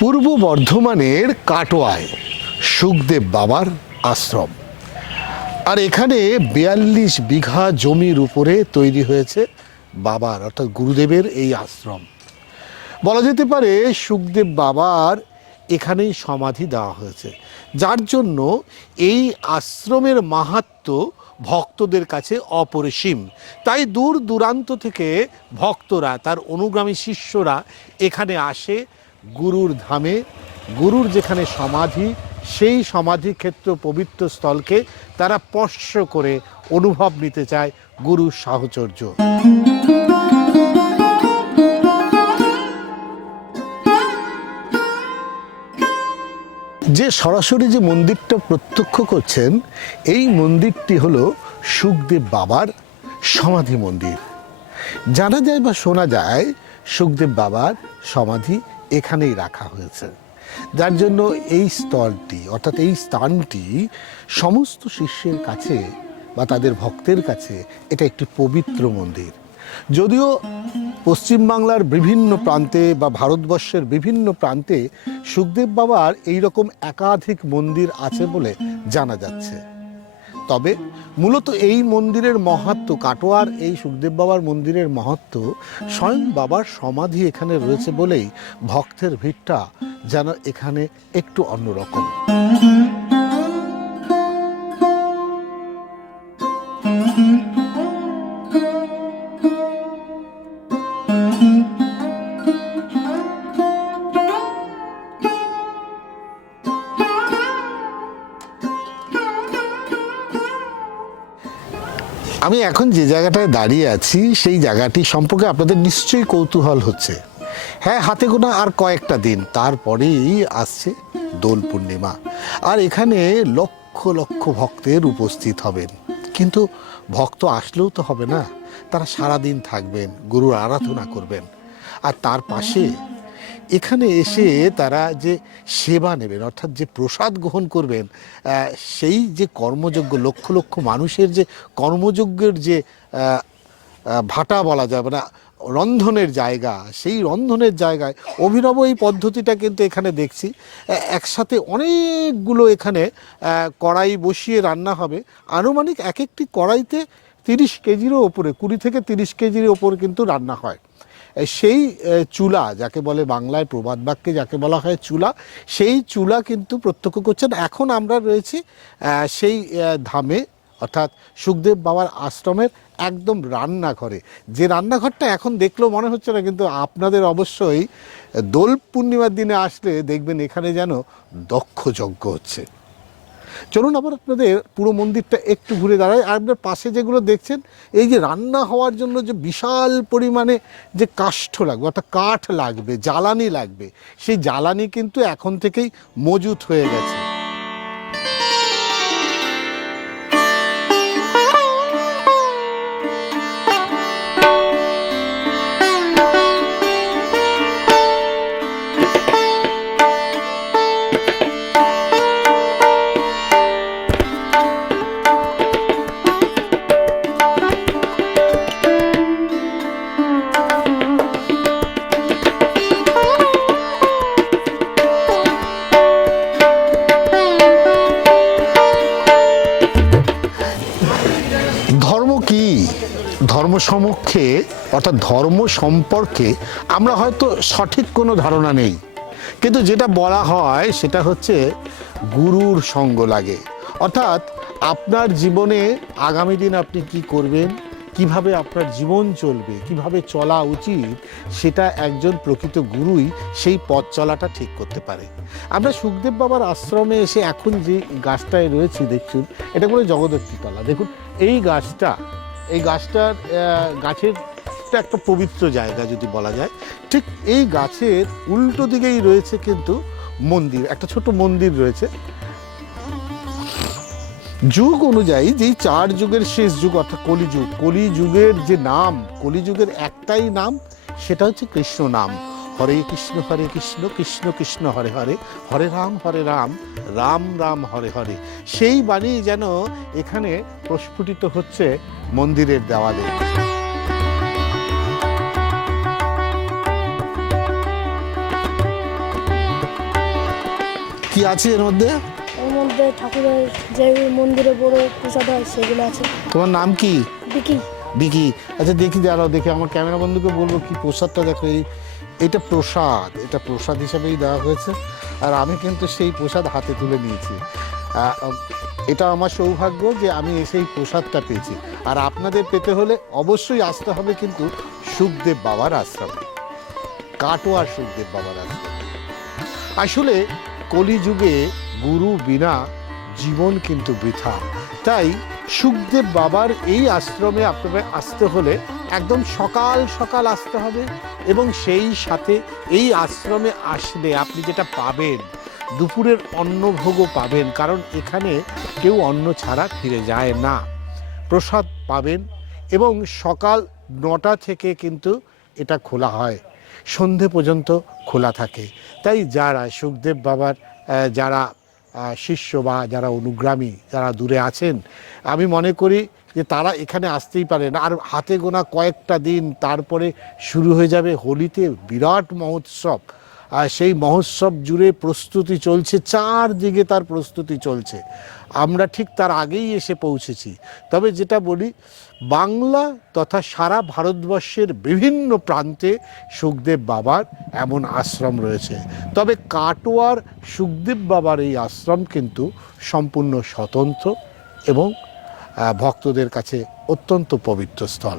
পূর্ব বর্ধমানের কাটোয়ায় সুখদেব বাবার আশ্রম। আর এখানে ৪২ বিঘা জমির উপরে তৈরি হয়েছে বাবার অর্থাৎ গুরুদেবের এই আশ্রম। বলা যেতে পারে সুখদেব বাবার এখানেই সমাধি দেওয়া হয়েছে, যার জন্য এই আশ্রমের মাহাত্ম্য ভক্তদের কাছে অপরিসীম। তাই দূর দূরান্ত থেকে ভক্তরা, তার অনুগামী শিষ্যরা এখানে আসে গুরুর ধামে, গুরুর যেখানে সমাধি, সেই সমাধি ক্ষেত্র পবিত্র স্থলকে তারা স্পর্শ করে অনুভব নিতে চায় গুরুর সাহচর্য। যে সরাসরি যে মন্দিরটা প্রত্যক্ষ করছেন, এই মন্দিরটি হলো সুখদেব বাবার সমাধি মন্দির। জানা যায় বা শোনা যায় সুখদেব বাবার সমাধি এখানেই রাখা হয়েছে, যার জন্য এই স্থলটি অর্থাৎ এই স্থানটি সমস্ত শিষ্যের কাছে বা তাদের ভক্তের কাছে এটা একটি পবিত্র মন্দির। যদিও পশ্চিমবাংলার বিভিন্ন প্রান্তে বা ভারতবর্ষের বিভিন্ন প্রান্তে সুখদেব বাবার এইরকম একাধিক মন্দির আছে বলে জানা যাচ্ছে, তবে মূলত এই মন্দিরের মাহাত্ম্য, কাটোয়ার এই সুখদেব বাবার মন্দিরের মাহাত্ম্য স্বয়ং বাবার সমাধি এখানে রয়েছে বলেই ভক্তের ভিড়টা যেন এখানে একটু অন্যরকম। আমি এখন যে জায়গাটায় দাঁড়িয়ে আছি সেই জায়গাটি সম্পর্কে আপনাদের নিশ্চয়ই কৌতূহল হচ্ছে। হ্যাঁ, হাতে গোনা আর কয়েকটা দিন, তারপরেই আসছে দোল পূর্ণিমা, আর এখানে লক্ষ লক্ষ ভক্তের উপস্থিত হবেন। কিন্তু ভক্ত আসলেও তো হবে না, তারা সারাদিন থাকবেন, গুরুর আরাধনা করবেন, আর তার পাশে এখানে এসে তারা যে সেবা নেবেন অর্থাৎ যে প্রসাদ গ্রহণ করবেন, সেই যে কর্মযজ্ঞ, লক্ষ লক্ষ মানুষের যে কর্মযজ্ঞের যে ভাটা বলা যাবে না, রন্ধনের জায়গা, সেই রন্ধনের জায়গায় অভিনব এই পদ্ধতিটা কিন্তু এখানে দেখছি। একসাথে অনেকগুলো এখানে কড়াই বসিয়ে রান্না হবে। আনুমানিক এক একটি কড়াইতে 30 কেজিরও ওপরে, 20 থেকে 30 কেজির ওপর কিন্তু রান্না হয়। সেই চুলা, যাকে বলে বাংলায় প্রবাদ বাক্যে যাকে বলা হয় চুলা, সেই চুলা কিন্তু প্রত্যক্ষ করছেন। এখন আমরা রয়েছি সেই ধামে অর্থাৎ সুখদেব বাবার আশ্রমের একদম রান্নাঘরে। যে রান্নাঘরটা এখন দেখলেও মনে হচ্ছে না, কিন্তু আপনাদের অবশ্যই দোল পূর্ণিমার দিনে আসলে দেখবেন এখানে যেন দক্ষ যজ্ঞ হচ্ছে। চলুন আবার আপনাদের পুরো মন্দিরটা একটু ঘুরে দাঁড়াই। আর আপনার পাশে যেগুলো দেখছেন, এই যে রান্না হওয়ার জন্য যে বিশাল পরিমাণে যে কাষ্ঠ লাগবে অর্থাৎ কাঠ লাগবে, জ্বালানি লাগবে, সেই জ্বালানি কিন্তু এখন থেকেই মজুত হয়ে গেছে। ধর্ম সমক্ষে অর্থাৎ ধর্ম সম্পর্কে আমরা হয়তো সঠিক কোনো ধারণা নেই, কিন্তু যেটা বলা হয় সেটা হচ্ছে গুরুর সঙ্গ লাগে। অর্থাৎ আপনার জীবনে আগামী দিন আপনি কি করবেন, কিভাবে আপনার জীবন চলবে, কিভাবে চলা উচিত, সেটা একজন প্রকৃত গুরুই সেই পথ চলাটা ঠিক করতে পারে। আমরা সুখদেব বাবার আশ্রমে এসে এখন যে গাছটায় রয়েছি দেখুন, এটা বলে জগদ্ধাত্রীতলা। দেখুন এই গাছটার গাছের একটা পবিত্র জায়গা যদি বলা যায়। ঠিক এই গাছের উল্টো দিকেই রয়েছে কিন্তু মন্দির, একটা ছোট মন্দির রয়েছে। যুগ অনুযায়ী যেই 4 যুগের শেষ যুগ অর্থাৎ কলিযুগ, কলিযুগের যে নাম, কলিযুগের একটাই নাম, সেটা হচ্ছে কৃষ্ণ নাম। হরে কৃষ্ণ কৃষ্ণ কৃষ্ণ হরে হরে, হরে রাম রাম রাম হরে হরে। সেই বাণী যেন এখানে প্রস্ফুটিত হচ্ছে মন্দিরের দেওয়ালে। কি আছে এর মধ্যে? এর মধ্যে ঠাকুরের যে মন্দিরে বড় প্রসাদ হয় সেগুলো আছে। তোমার নাম কি? বিকি। বিকি। আচ্ছা দেখি, দাঁড়াও দেখি, আমার ক্যামেরা বন্ধুকে বলবো কি প্রসাদটা দেখো। এটা প্রসাদ, এটা প্রসাদ হিসাবেই দেওয়া হয়েছে। আর আমি কিন্তু সেই প্রসাদ হাতে তুলে নিয়েছি। এটা আমার সৌভাগ্য যে আমি সেই প্রসাদটা পেয়েছি। আর আপনাদের পেতে হলে অবশ্যই আসতে হবে কিন্তু সুখদেব বাবার আশ্রমে, কাটোয়ার সুখদেব বাবার আশ্রমে। আসলে কলিযুগে গুরু বিনা জীবন কিন্তু বৃথা। তাই সুখদেব বাবার এই আশ্রমে আপনাদের আসতে হলে একদম সকাল সকাল আসতে হবে। এবং সেই সাথে এই আশ্রমে আসলে আপনি যেটা পাবেন, দুপুরের অন্নভোগও পাবেন, কারণ এখানে কেউ অন্ন ছাড়া ফিরে যায় না। প্রসাদ পাবেন এবং সকাল 9টা থেকে কিন্তু এটা খোলা হয়, সন্ধে পর্যন্ত খোলা থাকে। তাই যারা সুখদেব বাবার যারা শিষ্য বা যারা অনুগ্রামী, যারা দূরে আছেন, আমি মনে করি যে তারা এখানে আসতেই পারেন। আর হাতে গোনা কয়েকটা দিন, তারপরে শুরু হয়ে যাবে হোলিতে বিরাট মহোৎসব। আর সেই মহোৎসব জুড়ে প্রস্তুতি চলছে, চারদিকে তার প্রস্তুতি চলছে। আমরা ঠিক তার আগেই এসে পৌঁছেছি। তবে যেটা বলি, বাংলা তথা সারা ভারতবর্ষের বিভিন্ন প্রান্তে সুখদেব বাবার এমন আশ্রম রয়েছে। তবে কাটোয়ার সুখদেব বাবার এই আশ্রম কিন্তু সম্পূর্ণ স্বতন্ত্র এবং ভক্তদের কাছে অত্যন্ত পবিত্র স্থল।